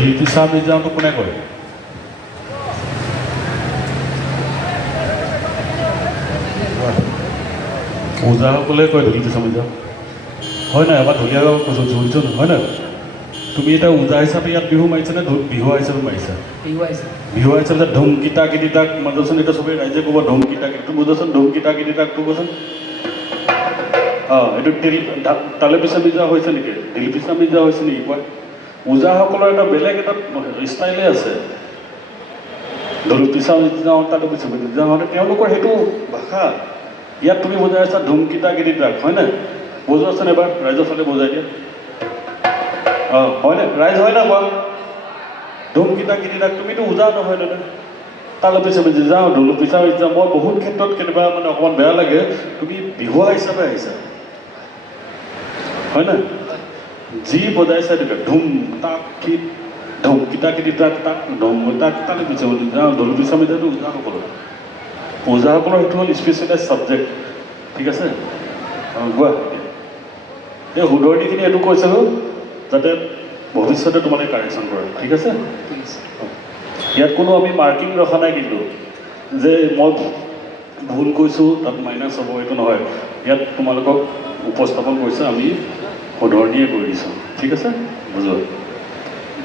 ঢিলপি চাহ মিৰ্জাটো কোনে কয় ওজাসকলে কয় ঢিলপি চাহ মিৰ্জা হয় নাই এবাৰ ঢুলীয়া কৈছোঁ জড়িত হয় নাই তুমি এটা ওজা হিচাপে ইয়াত বিহু মাৰিছা নে বিহুৱা হিচাপে মাৰিছা বিহুৱা হিচাপে ধুমকিটা কিটিটাক মাজচোন এতিয়া চবেই ৰাইজে ক'ব ধুমকিটা কিটি বুজাচোন ধুমকিটা কিটিটাকটো ক'চোন এইটো তালে পিছা মিৰ্জা হৈছে নেকি ঢিল পিছা মিৰ্জা হৈছে নেকি কয় ওজাসকলৰ এটা বেলেগ এটা ষ্টাইলে আছে ঢোল পিছা মিৰ্জা তাতো পিছা মিৰ্জা হওঁতে তেওঁলোকৰ সেইটো ভাষা ইয়াত তুমি বজাই আছা ধুমকিটা কিটিটাক হয় নাই বজোৱাচোন এবাৰ ৰাইজৰ ফালে বজাই দিয়া হয় নে ৰাইজ হয় না কোৱা ধুমকিটা কিটিটাক তুমিতো ওজা নহয় দাদা তালে পিছা মিৰ্জা যাওঁ ঢোল পিছা মিৰ্জা মই বহুত ক্ষেত্ৰত কেতিয়াবা মানে অকণমান বেয়া লাগে তুমি বিহুৱা হিচাপে আহিছা হয় না যি বজাইছা তেতিয়া ধুম তাক কিট ধুমকিটা কিটিটাক তাক ধুম তাক তালে পিছা মিৰ্জা ঢোল পিছা মিৰ্জাটো ওজাসকলৰ সেইটো হ'ল স্পেচিয়েলাইজ ছাবজেক্ট ঠিক আছে গোৱা এই শুধৰণিখিনি এইটো কৈছে যাতে ভৱিষ্যতে তোমালোকে কাৰেকশ্যন কৰে ঠিক আছে ইয়াত কোনো আমি মাৰ্কিং ৰখা নাই কিন্তু যে মই ভুল কৈছোঁ তাত মাইনাছ হ'ব এইটো নহয় ইয়াত তোমালোকক উপস্থাপন কৰিছে আমি শুধৰণিয়ে কৰি দিছোঁ ঠিক আছে বুজোৱা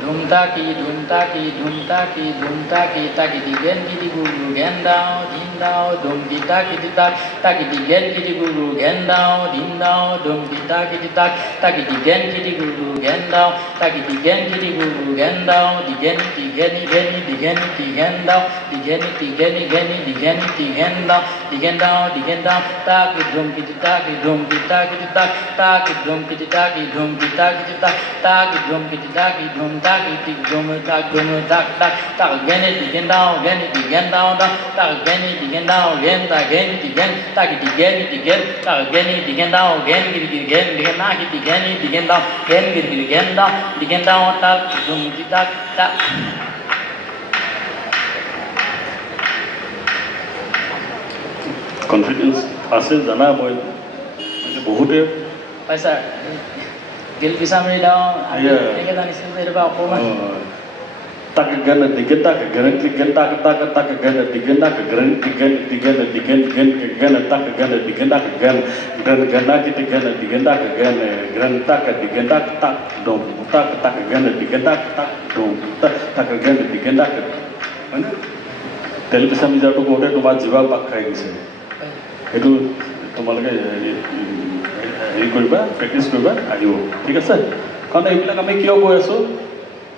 Dumtaki, dumtaki, dumtaki, dumtaki, taki digen kiti guru gendao, dindao, dumki taki ditak, taki digen kiti guru gendao, dindao, dumki taki ditak, taki digen kiti guru gendao, taki digen kiti guru gendao, digeni digeni geni digeni digendao, digeni digeni geni digeni digendao, digendao digendao, taki dumki ditaki dumki taki ditak, taki dumki ditaki dumki taki ditak, taki dumki ditaki dumki dum tak tak gene digen down tak gene digen down gen tak gene digen tak digen tak gene digen down gen na digen down digen down tak dum tak tak confidence আছে জানা মই বহুতে পাইছা Gil bisa meridaw, ini kita nisip itu apa apa tak gana digen tak gana digen tak gana digen tak gana digen gana tak gana digen tak gana kita gana digen tak digen tak dom tak gana digen tak dom tak gana digen tak mana televisi misalnya tuh kode tuh jiwa pakai gitu itu তোমালোকে হেৰি কৰিবা practice কৰিবা আহিব ঠিক আছে কাৰণ এইবিলাক আমি কিয় কৈ আছোঁ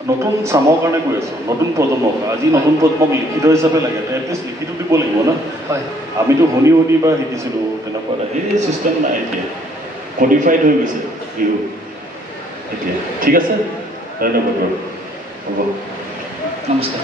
নতুন চামৰ কাৰণে কৈ আছোঁ নতুন প্ৰজন্মক আজি নতুন প্ৰজন্মক লিখিত হিচাপে লাগে এটলিষ্ট লিখিত দিব লাগিব ন আমিতো শুনি শুনি বা শিকিছিলোঁ তেনেকুৱা এই চিষ্টেম নাই এতিয়া কডিফাইড হৈ গৈছে বিহু এতিয়া ঠিক আছে ধন্যবাদ হ'ব নমস্কাৰ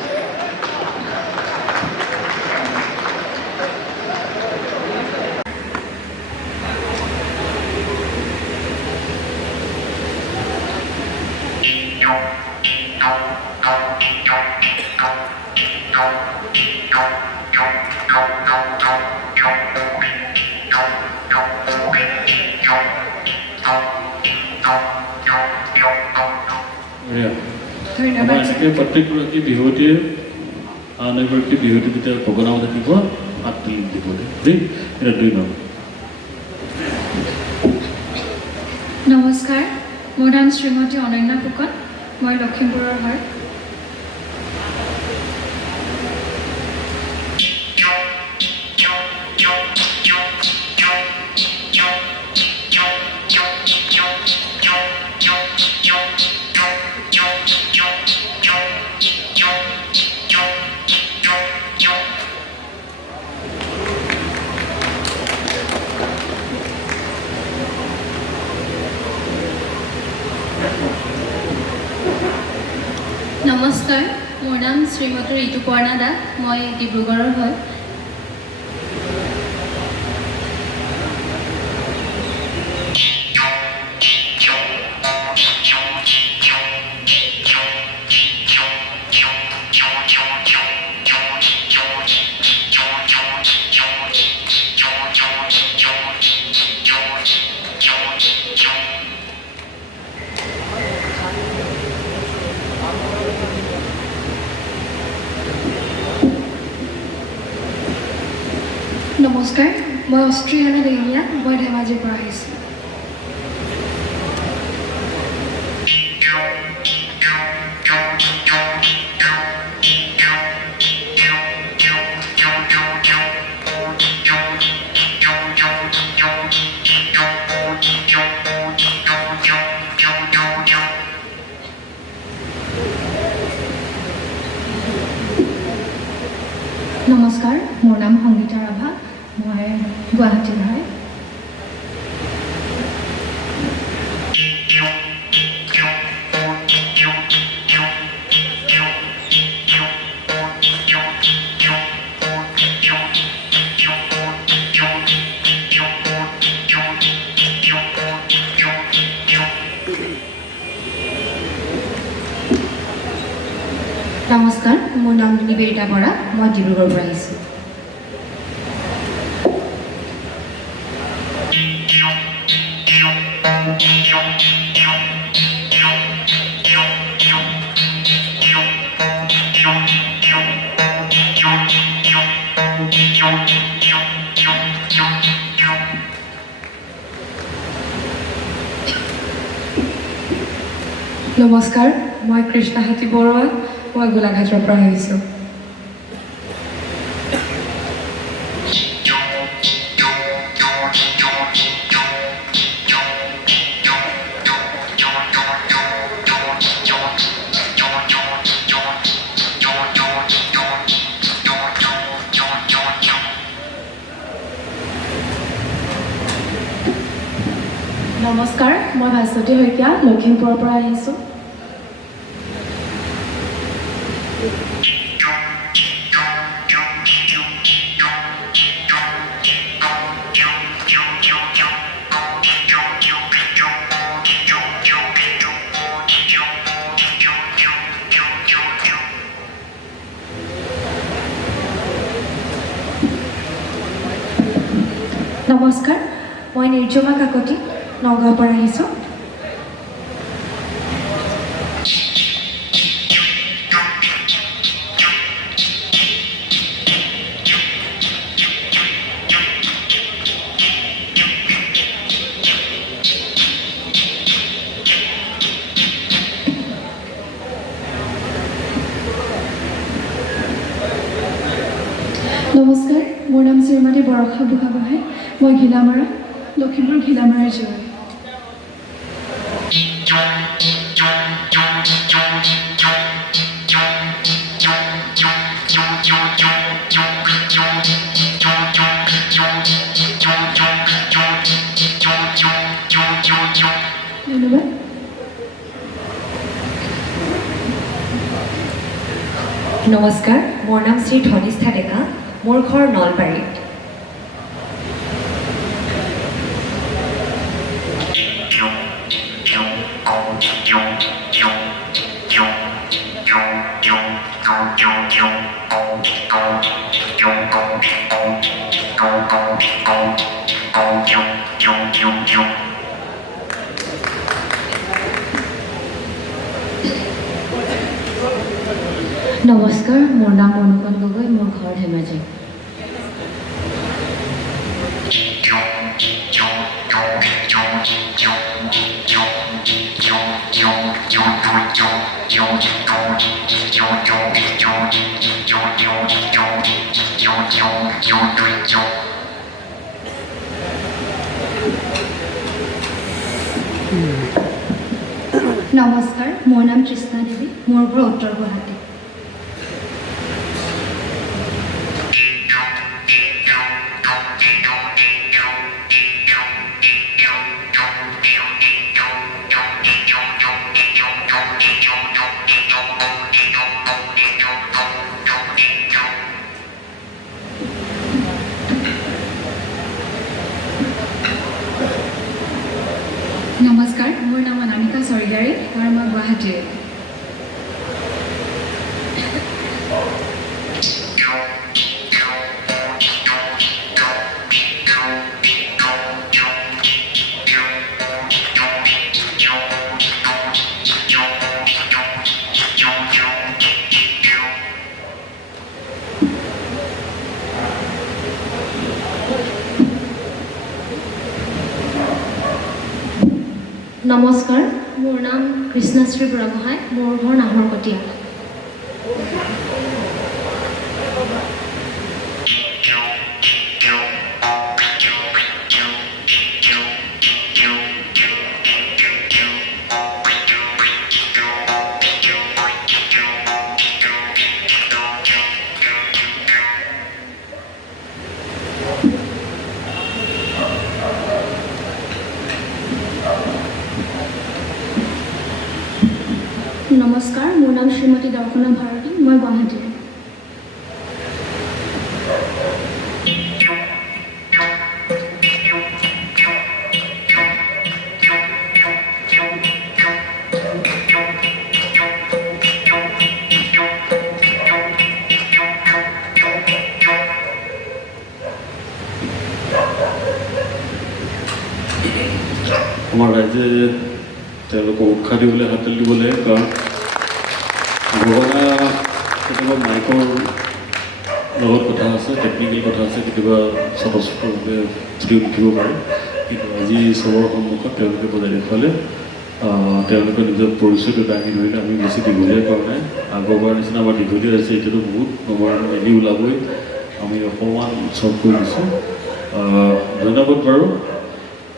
এনেকৈ প্ৰত্যেকগৰাকী বিহুৱতীয়ে আন এগৰাকী বিহুৱতী যেতিয়া প্ৰগ্ৰাম থাকিব হাত দিব দেই এটা 2 নম্বৰ নমস্কাৰ মোৰ নাম শ্ৰীমতী অনন্যা ফুকন মই লখিমপুৰৰ হয় নমস্কাৰ মোৰ নাম শ্ৰীমতী ঋতুপৰ্ণা দাস মই ডিব্ৰুগড়ৰ হয় নমস্কাৰ মই অষ্ট্ৰিয়ানা দেঙীয়া মই ধেমাজিৰ পৰা আহিছোঁ নমস্কাৰ মোৰ নাম সংগীতা ৰাভা মই গুৱাহাটীৰ হয় নমস্কাৰ মোৰ নাম লিবেৰিতা বৰা মই ডিব্ৰুগড়ৰ পৰা আহিছোঁ নমস্কাৰ মই কৃষ্ণাহাতী বৰুৱা মই গোলাঘাটৰ পৰা আহিছোঁ নমস্কাৰ মই ভাস্বতী শইকীয়া লখিমপুৰৰ পৰা আহিছোঁ নমস্কাৰ মই নিৰ্জমা কাকতি নগাঁৱৰ পৰা আহিছোঁ নমস্কাৰ মোৰ নাম শ্ৰীমতী বৰষা বুঢ়াগোহাঁই মই ঘিলামাৰা লখিমপুৰ ঘিলামাৰাৰ জীয়ৰী ধন্যবাদ নমস্কাৰ মোৰ নাম শ্ৰী ধনিষ্ঠা ডেকা মোৰ ঘৰ নলবাৰীত নমস্কাৰ মোৰ নাম অনুপম গগৈ মোৰ ঘৰ ধেমাজি নমস্কাৰ মোৰ নাম তৃষ্ণা দেৱী মোৰ ঘৰ উত্তৰ গুৱাহাটী নমস্কাৰ মোৰ নাম অনামিকা স্বৰ্গীয়াৰী আৰু মই গুৱাহাটীৰ নমস্কাৰ মোৰ নাম কৃষ্ণশ্ৰী বুঢ়াগোহাঁই মোৰ ঘৰ নাহৰকটীয়া নমস্কাৰ মোৰ নাম শ্ৰীমতী দৰ্শনা ভাৰতী মই গুৱাহাটীৰ আমাৰ ৰাইজে তেওঁলোকক উৎসাহ দিবলৈ হাততালি দিবলৈ কাৰণ গগনা কেতিয়াবা মাইকৰ লগত কথা আছে টেকনিকেল কথা আছে কেতিয়াবা স্বতঃস্ফূৰ্তভাৱে যদিও লিখিব পাৰে কিন্তু আজি চবৰ সন্মুখত তেওঁলোকে বজাই দেখুৱালে তেওঁলোকে নিজৰ পৰিচয়টো দাঙি ধৰিলে আমি বেছি দীঘলীয়া কৰা নাই আগৰবাৰ নিচিনা আমাৰ দীঘলীয়া আছে এতিয়াতো বহুত নম্বৰ মেলি ওলাবই আমি অকণমান চৰ্ট কৰি দিছোঁ ধন্যবাদ বাৰু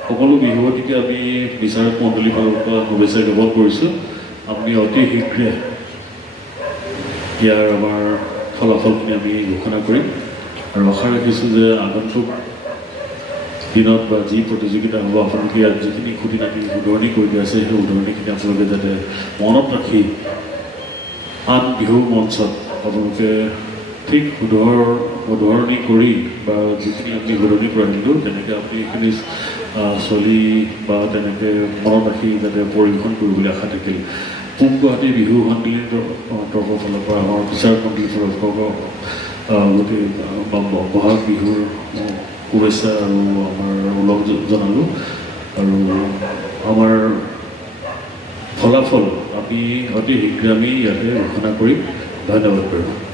সকলো বিহুৱতীকে আমি বিচাৰক মণ্ডলীৰ ফালৰ পৰা শুভেচ্ছা জ্ঞাপন কৰিছোঁ আপুনি অতি শীঘ্ৰে ইয়াৰ আমাৰ ফলাফলখিনি আমি ঘোষণা কৰিম আৰু আশা ৰাখিছোঁ যে আগন্তুক দিনত বা যি প্ৰতিযোগিতা হ'ব আপোনালোকে ইয়াত যিখিনি খুঁটিনাটি শুধৰণি কৰি দিয়া আছে সেই শুধৰণিখিনি আপোনালোকে যাতে মনত ৰাখি আন বিহু মঞ্চত আপোনালোকে ঠিক শুধৰণি কৰি বা যিখিনি আমি শুধৰণি কৰি আহিলোঁ তেনেকৈ আপুনি এইখিনি চলি বা তেনেকৈ মনত ৰাখি যাতে পৰিৱেশন কৰিবলৈ আশা থাকিল পূব গুৱাহাটী বিহু সন্মিলনীৰ তৰফৰ ফালৰ পৰা আমাৰ বিচাৰক মণ্ডলীৰ ফালৰ পৰা গোটেই বহাগ বিহুৰ শুভেচ্ছা আৰু আমাৰ ওলগ জনালোঁ আৰু আমাৰ ফলাফল আমি অতি শীঘ্ৰে আমি ইয়াতে ঘোষণা কৰিম ধন্যবাদ বাৰু